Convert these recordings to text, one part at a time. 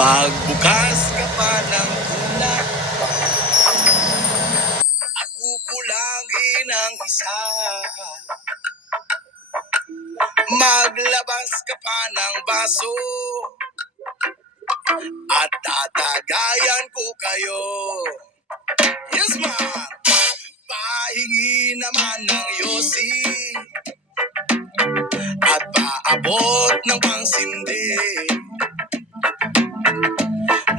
Magbukas ka pa ng ulap at kukulangin ang isa. Maglabas ka pa ng baso at tatagayan ko kayo. Yes, ma'am! Pahingi naman ng yosi at paabot ng pangsindi.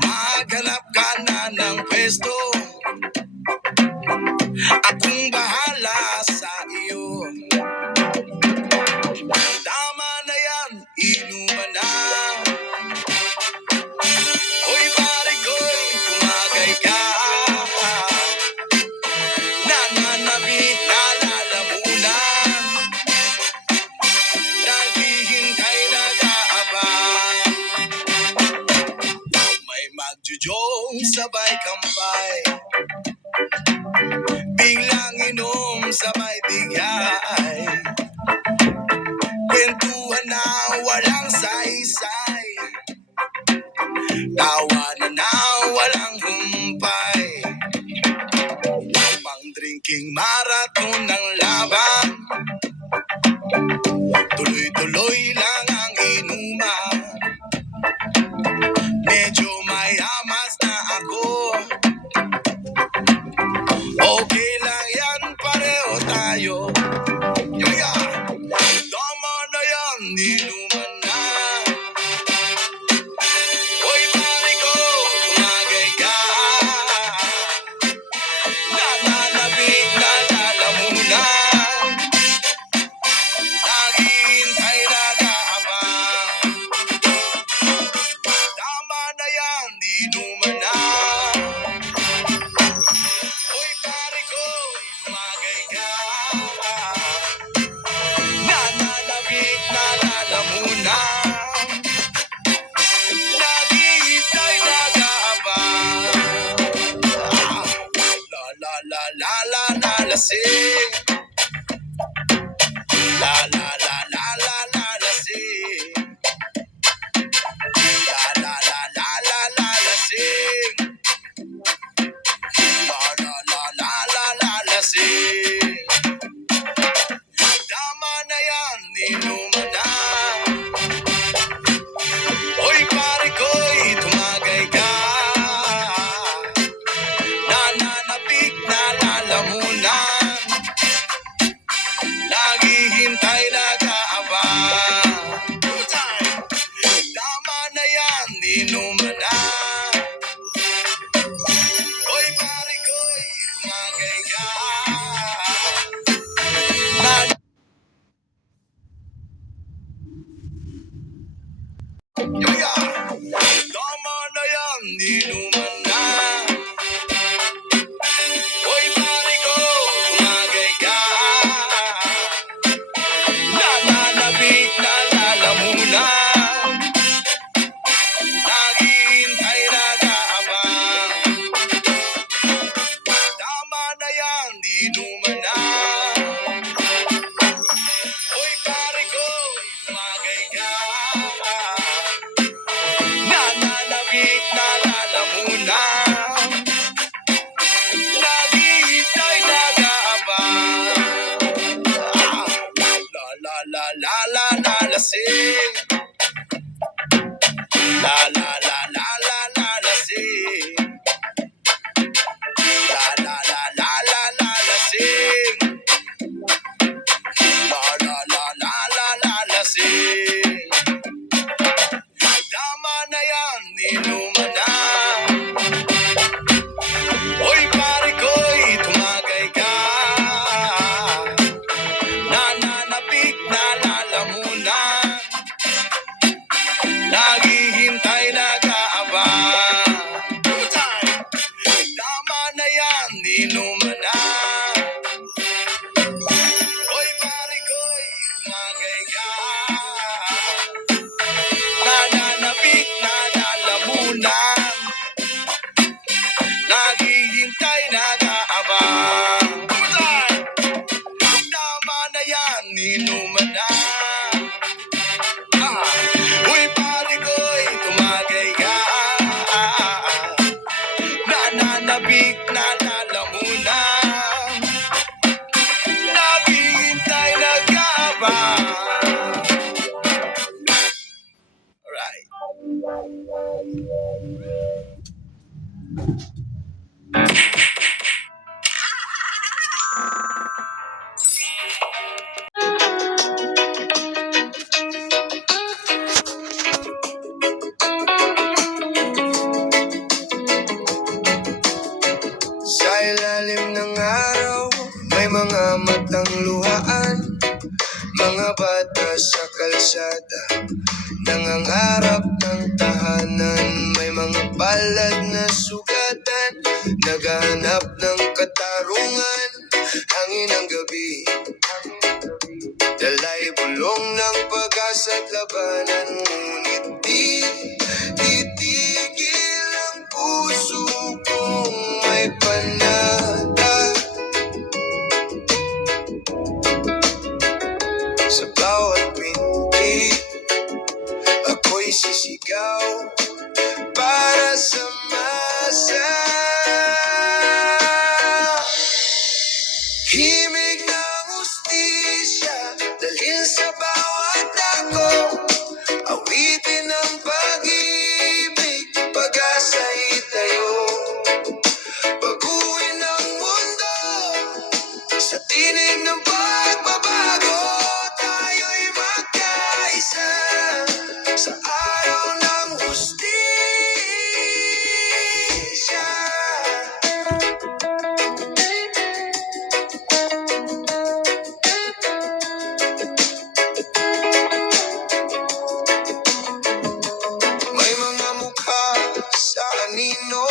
Maghanap ka na ng pwesto, akong bahala sa iyo. Tama na yan, inuman na. Hoy pare ko'y tumagay ka. Nananabik na lalamunan, naghihintay nag-aabang. May magjujong sabay kampay, biglang inom sabay bigay. Kwentuhan na walang saysay, tawanan na walang humpay. Pang drinking marathon ng laban, tuloy-tuloy lang ang inuman. Medyo mayamas na ako, okay lang yan, pareho tayo. Yeah. Tama na yan, inuman na. Hoy pare ko, tumagay ka. Nananabik na lalamunan, naghihintay nag-aabang. Tama na yan, inuman na. Hoy pare ko, tumagay ka. Nananabik na lalamunan, naghihintay nag-aabang. La la la la la la lasing. La la la la la la lasing. La la la la la la lasing. La la la la la la lasing. Tama na yan, inuman na. Hoy pare ko'y tumagay ka. Nananabik na lalamunan, naghihintay nag-aabang. Tama na yan, inuman na. Hoy pare ko'y tumagay ka. Tama na yan, inuman na. Hoy pare ko, tumagay ka. Nananabik na lalamunan, naghihintay nag-aabang. Tama na yan, inuman na. Hoy pare ko, tumagay ka. Nananabik na lalamunan, naghihintay nag-aabang. La la la la la la lasing. La la la la la la lasing. La la la la la la lasing. La la la la la la lasing. Tama na yan, inuman na. Hoy pare ko'y tumagay ka. Nananabik na lalamunan, naghihintay nag-aabang. Tama na yan, inuman na. Hoy pare ko'y tumagay ka. Nananabik na lalamunan, Sa ilalim ng araw, may mga matang luhaan, mga bata sa kalsada, nangangarap ng tahanan. May mga palad na sugatan, naghahanap ng katarungan. Hangin ng gabi, dalay bulong ng pag-asa't labanan. Ngunit di titigil ang puso kong may panata. Sa bawat pinti, ako'y sisigaw para sa masa. Himig ng hustisya, dalhin sa bawat dako. Awitin ng pag-ibig, pag-asa itayo. Baguhin ang mundo sa tinig ng pagbabago. Tayo'y magkaisa sa araw ng hustisya. May mga mukha sa anino,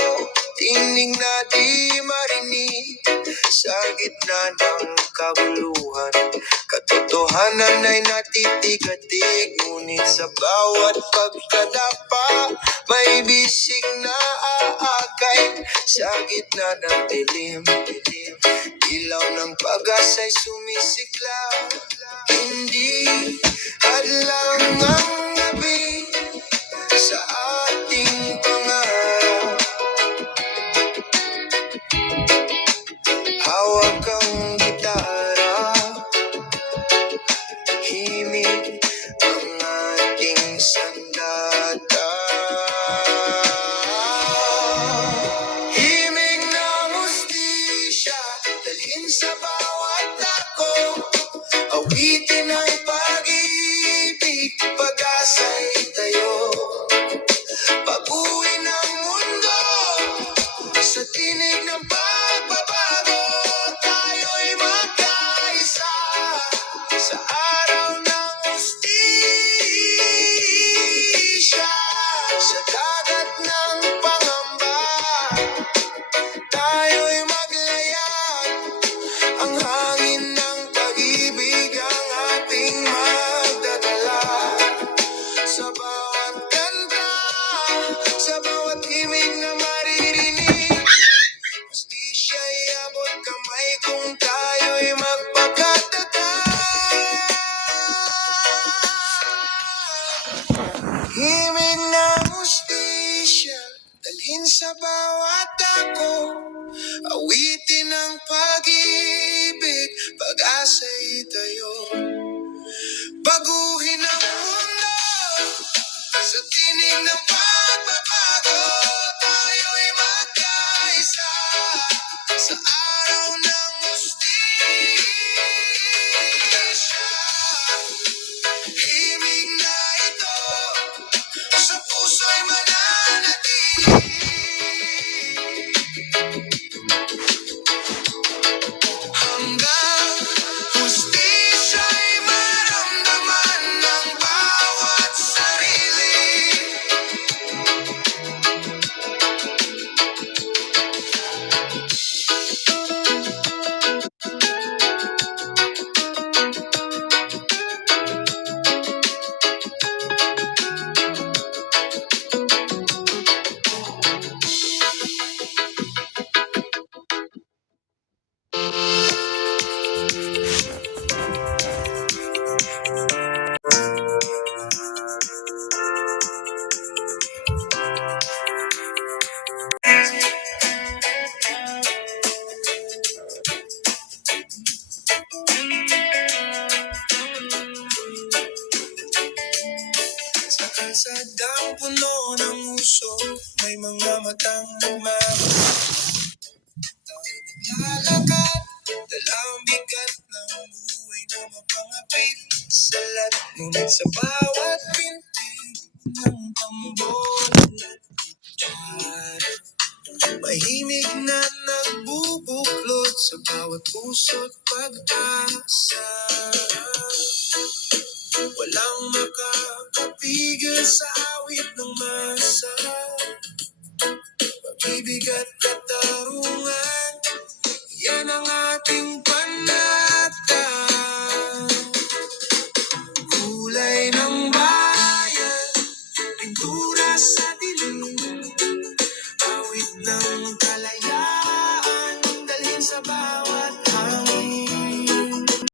tinig na di marinig. Sa gitna ng kabuluhan, katotohanan ay natitigatig. Ngunit sa bawat pagkadapa, may bisig na aakay. Sa gitna ng dilim, ilaw ng pag-asa'y sumisiklaw. Hindi hadlang ang gabi sa ating pangarap. Hawak ang gitara, himig ang ating sandata. Himig ng hustisya, dalhin sa bawat dako. Awitin ang pag-ibig, pag-asa'y tayo. Baguhin ang mundo sa tinig ng pagbabago. Tayo'y magkaisa sa araw ng hustisya. Sa dagat ng pangamba, tayo'y maglayag. Ang hangin ng pag-ibig ang ating magdadala. Sa bawat kanta, sa bawat himig na maririnig, hustisya'y abot kamay kung tayo'y magpakatatag. Himig ng hustisya, dalhin sa bawat dako. Awitin ang pag-ibig, pag-asa'y tayo. Baguhin ang mundo sa tinig ng pagbabago. Tayo'y magkaisa sa araw ng hustisya. Himig na ito sa puso'y mananatili. ng uso, may mga matang nagmamahal. Tayo naglalakad, dalang bigat ng buhay na mapangapit sa lahat. Ngunit sa bawat pintig ng tambon at mahimik na nagbubuklod sa bawat puso't pag-asa. Walang makakapigil sa awit ng masa. Pag-ibig at katarungan, yan ang ating panata. Kulay ng bayan, pintura sa dilim, awit ng